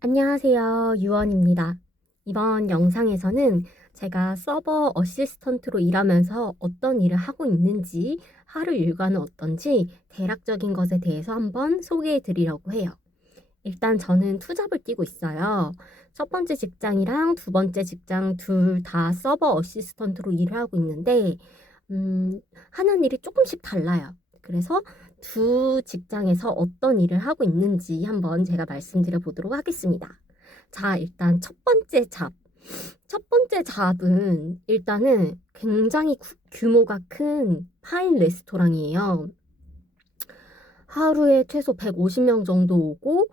안녕하세요. 유원입니다. 이번 영상에서는 제가 서버 어시스턴트로 일하면서 어떤 일을 하고 있는지, 하루 일과는 어떤지 대략적인 것에 대해서 한번 소개해 드리려고 해요. 일단 저는 투잡을 뛰고 있어요. 첫 번째 직장이랑 두 번째 직장 둘 다 서버 어시스턴트로 일을 하고 있는데, 하는 일이 조금씩 달라요. 그래서 두 직장에서 어떤 일을 하고 있는지 한번 제가 말씀드려 보도록 하겠습니다. 자, 일단 첫 번째 잡. 첫 번째 잡은 일단은 굉장히 규모가 큰 파인 레스토랑이에요. 하루에 최소 150명 정도 오고,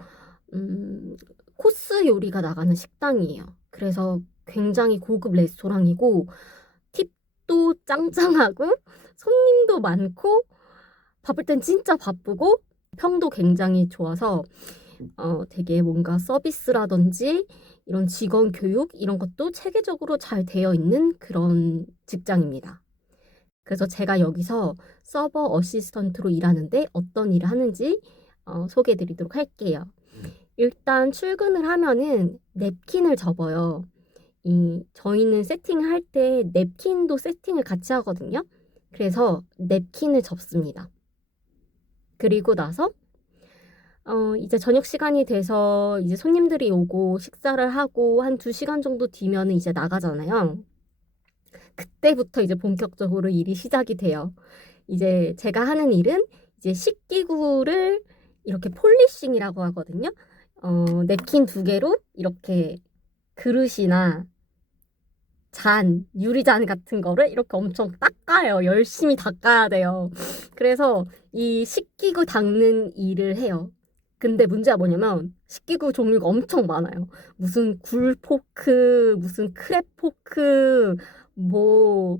코스 요리가 나가는 식당이에요. 그래서 굉장히 고급 레스토랑이고, 팁도 짱짱하고, 손님도 많고, 바쁠 땐 진짜 바쁘고, 평도 굉장히 좋아서, 되게 뭔가 서비스라든지, 이런 직원 교육, 이런 것도 체계적으로 잘 되어 있는 그런 직장입니다. 그래서 제가 여기서 서버 어시스턴트로 일하는데 어떤 일을 하는지 소개해 드리도록 할게요. 일단 출근을 하면은 냅킨을 접어요. 저희는 세팅을 할 때 냅킨도 세팅을 같이 하거든요. 그래서 냅킨을 접습니다. 그리고 나서 이제 저녁 시간이 돼서 이제 손님들이 오고 식사를 하고 한 2시간 정도 뒤면은 이제 나가잖아요. 그때부터 이제 본격적으로 일이 시작이 돼요. 이제 제가 하는 일은 이제 식기구를 이렇게 폴리싱이라고 하거든요. 냅킨 2개로 이렇게 그릇이나 잔, 유리잔 같은 거를 이렇게 엄청 닦아요. 열심히 닦아야 돼요. 그래서 이 식기구 닦는 일을 해요. 근데 문제가 뭐냐면 식기구 종류가 엄청 많아요. 무슨 굴포크, 무슨 크랩포크, 뭐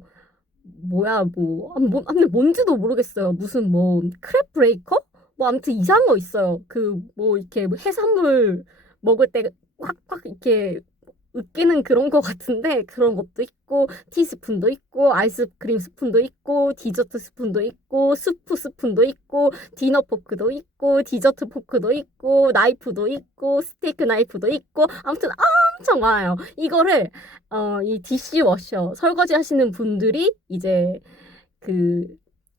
아무튼 뭔지도 모르겠어요. 무슨 뭐 크랩 브레이커? 뭐 아무튼 이상한 거 있어요. 그 뭐 이렇게 해산물 먹을 때 꽉꽉 이렇게 으깨는 그런 거 같은데 그런 것도 있고 티스푼도 있고 아이스크림 스푼도 있고 디저트 스푼도 있고 스푼도 있고 디너 포크도 있고 디저트 포크도 있고 나이프도 있고 스테이크 나이프도 있고 아무튼 엄청 많아요. 이거를 이 디시워셔 설거지 하시는 분들이 이제 그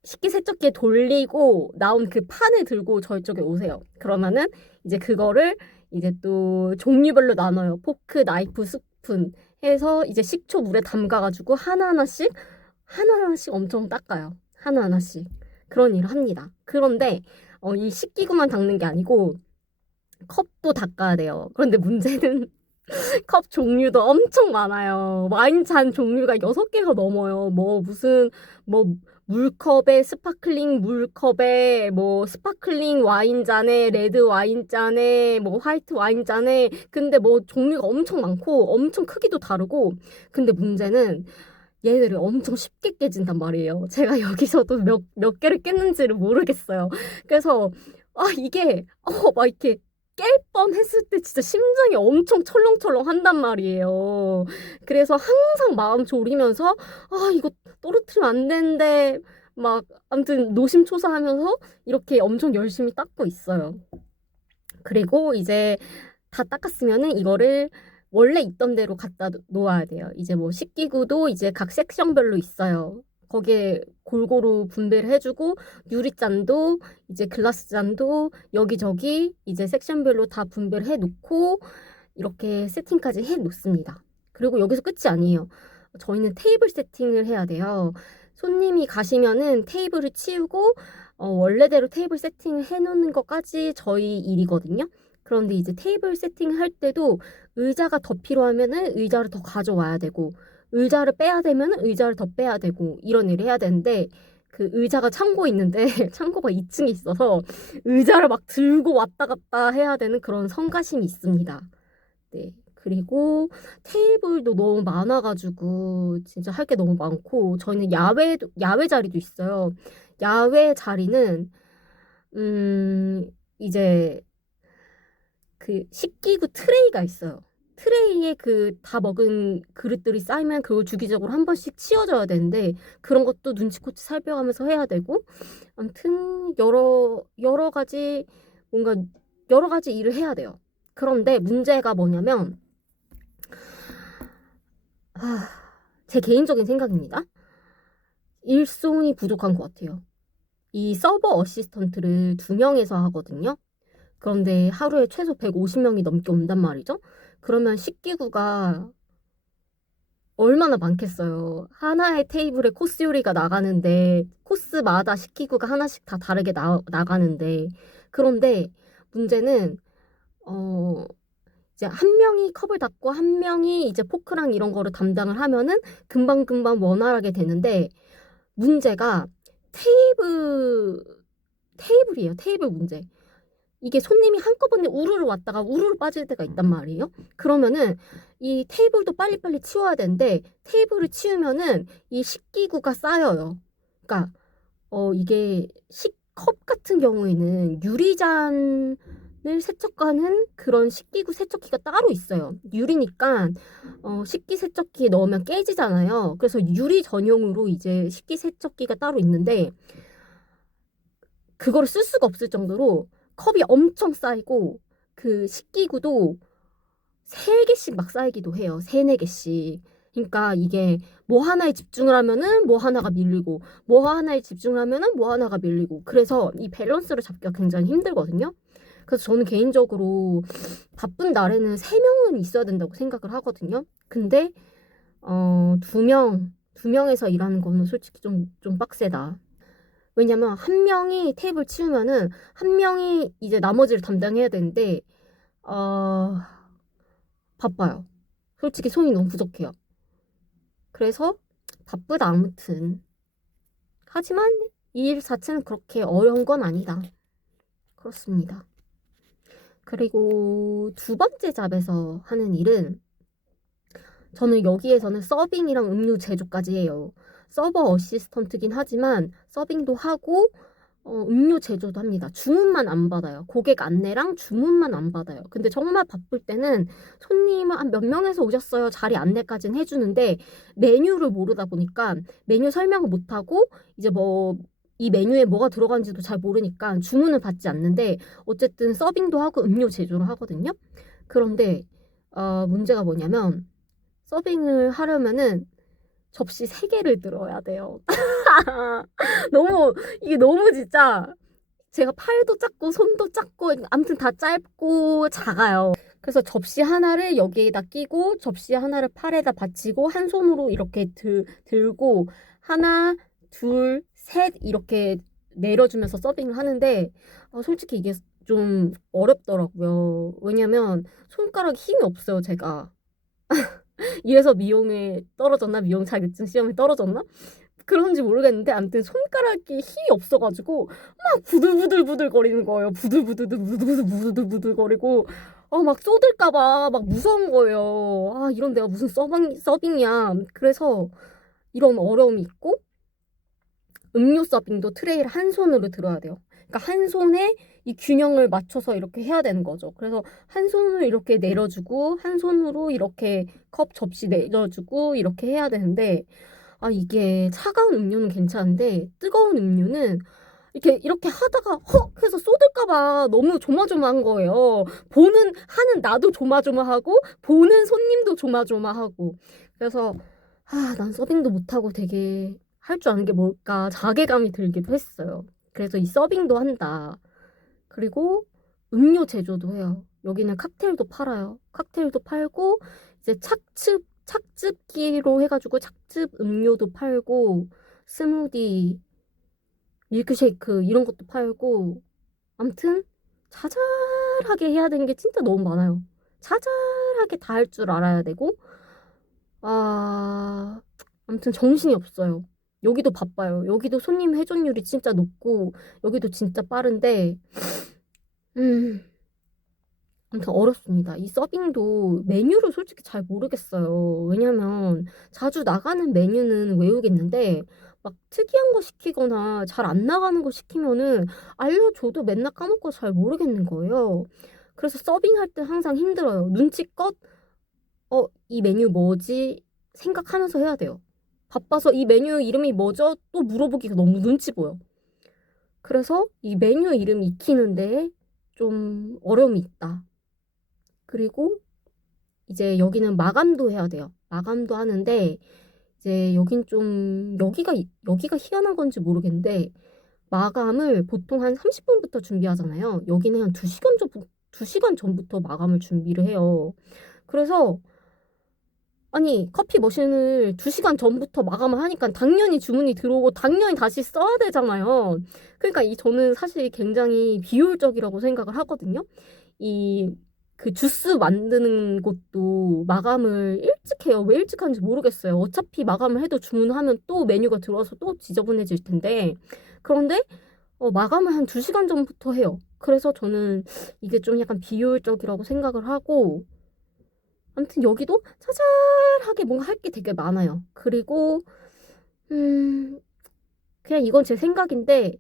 식기세척기에 돌리고 나온 그 판을 들고 저희 쪽에 오세요. 그러면은 이제 그거를 이제 또 종류별로 나눠요. 포크, 나이프, 스푼 해서 이제 식초 물에 담가가지고 하나하나씩 엄청 닦아요. 하나하나씩. 그런 일을 합니다. 그런데 이 식기구만 닦는 게 아니고 컵도 닦아야 돼요. 그런데 문제는 컵 종류도 엄청 많아요. 와인잔 종류가 6개가 넘어요. 뭐 무슨 뭐 물컵에 스파클링 물컵에 뭐 스파클링 와인잔에 레드 와인잔에 뭐 화이트 와인잔에 근데 뭐 종류가 엄청 많고 엄청 크기도 다르고 근데 문제는 얘네들이 엄청 쉽게 깨진단 말이에요. 제가 여기서도 몇 개를 깼는지를 모르겠어요. 그래서 이게 막 이렇게 깰 뻔했을 때 진짜 심장이 엄청 철렁철렁 한단 말이에요. 그래서 항상 마음 졸이면서 이거 떨어뜨리면 안 되는데 막 아무튼 노심초사하면서 이렇게 엄청 열심히 닦고 있어요. 그리고 이제 다 닦았으면은 이거를 원래 있던 대로 갖다 놓아야 돼요. 이제 뭐 식기구도 이제 각 섹션별로 있어요. 거기에 골고루 분배를 해주고 유리잔도 이제 글라스 잔도 여기저기 이제 섹션별로 다 분배를 해놓고 이렇게 세팅까지 해놓습니다. 그리고 여기서 끝이 아니에요. 저희는 테이블 세팅을 해야 돼요. 손님이 가시면은 테이블을 치우고 원래대로 테이블 세팅을 해놓는 것까지 저희 일이거든요. 그런데 이제 테이블 세팅을 할 때도 의자가 더 필요하면은 의자를 더 가져와야 되고 의자를 빼야 되면은 의자를 더 빼야 되고 이런 일을 해야 되는데 그 의자가 창고에 있는데 창고가 2층에 있어서 의자를 막 들고 왔다 갔다 해야 되는 그런 성가심이 있습니다. 네. 그리고 테이블도 너무 많아가지고 진짜 할 게 너무 많고 저희는 야외 자리도 있어요. 야외 자리는 이제 그 식기구 트레이가 있어요. 트레이에 그 다 먹은 그릇들이 쌓이면 그걸 주기적으로 한 번씩 치워줘야 되는데 그런 것도 눈치코치 살펴가면서 해야 되고 아무튼 여러 가지 뭔가 여러 가지 일을 해야 돼요. 그런데 문제가 뭐냐면, 제 개인적인 생각입니다. 일손이 부족한 것 같아요. 이 서버 어시스턴트를 2명에서 하거든요. 그런데 하루에 최소 150명이 넘게 온단 말이죠. 그러면 식기구가 얼마나 많겠어요. 하나의 테이블에 코스 요리가 나가는데 코스마다 식기구가 하나씩 다 다르게 나가는데 그런데 문제는 이제 한 명이 컵을 닦고 한 명이 이제 포크랑 이런 거를 담당을 하면은 금방금방 원활하게 되는데 문제가 테이블 테이블이에요. 테이블 문제. 이게 손님이 한꺼번에 우르르 왔다가 우르르 빠질 때가 있단 말이에요. 그러면은 이 테이블도 빨리빨리 치워야 되는데 테이블을 치우면은 이 식기구가 쌓여요. 그러니까 이게 컵 같은 경우에는 유리잔을 세척하는 그런 식기구 세척기가 따로 있어요. 유리니까 식기 세척기에 넣으면 깨지잖아요. 그래서 유리 전용으로 이제 식기 세척기가 따로 있는데 그거를 쓸 수가 없을 정도로 컵이 엄청 쌓이고 그 식기구도 3개씩 막 쌓이기도 해요. 3, 4개씩. 그러니까 이게 뭐 하나에 집중을 하면은 뭐 하나가 밀리고 뭐 하나에 집중을 하면은 뭐 하나가 밀리고 그래서 이 밸런스를 잡기가 굉장히 힘들거든요. 그래서 저는 개인적으로 바쁜 날에는 3명은 있어야 된다고 생각을 하거든요. 근데 2명에서 일하는 거는 솔직히 좀 빡세다. 왜냐면 한 명이 테이블 치우면은 한 명이 이제 나머지를 담당해야 되는데 어, 바빠요. 솔직히 손이 너무 부족해요. 그래서 바쁘다 아무튼. 하지만 이 일 자체는 그렇게 어려운 건 아니다. 그렇습니다. 그리고 2번째 잡에서 하는 일은 저는 여기에서는 서빙이랑 음료 제조까지 해요. 서버 어시스턴트긴 하지만 서빙도 하고 음료 제조도 합니다. 주문만 안 받아요. 고객 안내랑 주문만 안 받아요. 근데 정말 바쁠 때는 손님은 한 몇 명에서 오셨어요. 자리 안내까지는 해주는데 메뉴를 모르다 보니까 메뉴 설명을 못하고 이제 뭐 이 메뉴에 뭐가 들어간지도 잘 모르니까 주문을 받지 않는데 어쨌든 서빙도 하고 음료 제조를 하거든요. 그런데 문제가 뭐냐면 서빙을 하려면은 접시 3개를 들어야 돼요. 너무 이게 너무 진짜 제가 팔도 작고 손도 작고 아무튼 다 짧고 작아요. 그래서 접시 하나를 여기에다 끼고 접시 하나를 팔에다 받치고 한 손으로 이렇게 들고 하나, 둘, 셋 이렇게 내려주면서 서빙을 하는데 솔직히 이게 좀 어렵더라고요. 왜냐면 손가락에 힘이 없어요, 제가. 이래서 미용에 떨어졌나? 미용 자격증 시험에 떨어졌나? 그런지 모르겠는데 아무튼 손가락에 힘이 없어가지고 막 부들부들부들 거리는 거예요. 부들부들부들부들 거리고 막 쏟을까봐 막 무서운 거예요. 이런 내가 무슨 서빙이야. 그래서 이런 어려움이 있고 음료 서빙도 트레이를 한 손으로 들어야 돼요. 그러니까 한 손에 이 균형을 맞춰서 이렇게 해야 되는 거죠. 그래서 한 손을 이렇게 내려주고 한 손으로 이렇게 컵 접시 내려주고 이렇게 해야 되는데 이게 차가운 음료는 괜찮은데 뜨거운 음료는 이렇게 하다가 헉 해서 쏟을까봐 너무 조마조마한 거예요. 하는 나도 조마조마하고 보는 손님도 조마조마하고 그래서 난 서빙도 못하고 되게 할 줄 아는 게 뭘까 자괴감이 들기도 했어요. 그래서 이 서빙도 한다. 그리고 음료 제조도 해요. 여기는 칵테일도 팔아요. 칵테일도 팔고 이제 착즙기로 해가지고 착즙 음료도 팔고 스무디, 밀크쉐이크 이런 것도 팔고 아무튼 자잘하게 해야 되는 게 진짜 너무 많아요. 자잘하게 다 할 줄 알아야 되고 아무튼 정신이 없어요. 여기도 바빠요. 여기도 손님 회전율이 진짜 높고 여기도 진짜 빠른데 음 아무튼 어렵습니다. 이 서빙도 메뉴를 솔직히 잘 모르겠어요. 왜냐면 자주 나가는 메뉴는 외우겠는데 막 특이한 거 시키거나 잘 안 나가는 거 시키면은 알려줘도 맨날 까먹고 잘 모르겠는 거예요. 그래서 서빙할 때 항상 힘들어요. 눈치껏 이 메뉴 뭐지? 생각하면서 해야 돼요. 바빠서 이 메뉴 이름이 뭐죠? 또 물어보기가 너무 눈치 보여. 그래서 이 메뉴 이름 익히는데 좀 어려움이 있다. 그리고 이제 여기는 마감도 해야 돼요. 마감도 하는데 이제 여긴 좀 여기가 희한한 건지 모르겠는데 마감을 보통 한 30분부터 준비하잖아요. 여기는 한 2시간 전부터 마감을 준비를 해요. 그래서 아니 커피 머신을 2시간 전부터 마감을 하니까 당연히 주문이 들어오고 당연히 다시 써야 되잖아요. 그러니까 저는 사실 굉장히 비효율적이라고 생각을 하거든요. 이 그 주스 만드는 것도 마감을 일찍 해요. 왜 일찍 하는지 모르겠어요. 어차피 마감을 해도 주문하면 또 메뉴가 들어와서 또 지저분해질 텐데. 그런데 마감을 한 2시간 전부터 해요. 그래서 저는 이게 좀 약간 비효율적이라고 생각을 하고 아무튼 여기도 자잘하게 뭔가 할 게 되게 많아요. 그리고 음 그냥 이건 제 생각인데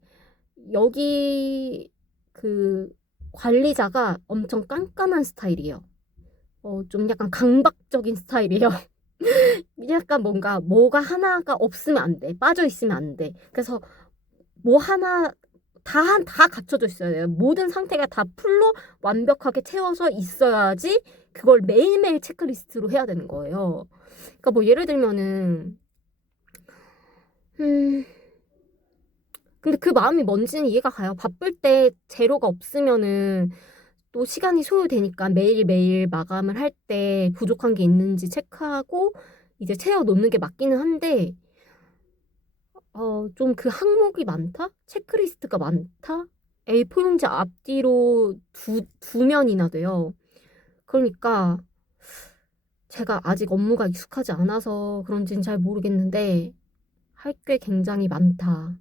여기 그 관리자가 엄청 깐깐한 스타일이에요. 좀 약간 강박적인 스타일이에요. 약간 뭔가 뭐가 하나가 없으면 안 돼. 빠져 있으면 안 돼. 그래서 뭐 하나 다 갖춰져 있어야 돼요. 모든 상태가 다 풀로 완벽하게 채워서 있어야지 그걸 매일매일 체크리스트로 해야 되는 거예요. 그러니까 뭐 예를 들면은 음 근데 그 마음이 뭔지는 이해가 가요. 바쁠 때 재료가 없으면은 또 시간이 소요되니까 매일매일 마감을 할 때 부족한 게 있는지 체크하고 이제 채워 놓는 게 맞기는 한데 좀 그 항목이 많다? 체크리스트가 많다? A4 용지 앞뒤로 두 면이나 돼요. 그러니까 제가 아직 업무가 익숙하지 않아서 그런지는 잘 모르겠는데 할 게 굉장히 많다.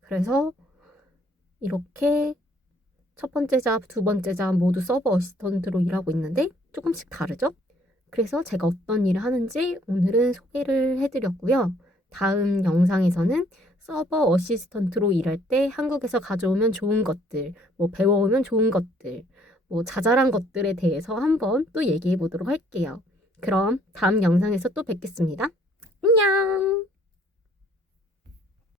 그래서 이렇게 첫 번째 잡, 두 번째 잡 모두 서버 어시스턴트로 일하고 있는데 조금씩 다르죠? 그래서 제가 어떤 일을 하는지 오늘은 소개를 해드렸고요. 다음 영상에서는 서버 어시스턴트로 일할 때 한국에서 가져오면 좋은 것들, 뭐 배워오면 좋은 것들, 뭐 자잘한 것들에 대해서 한번 또 얘기해 보도록 할게요. 그럼 다음 영상에서 또 뵙겠습니다. 안녕!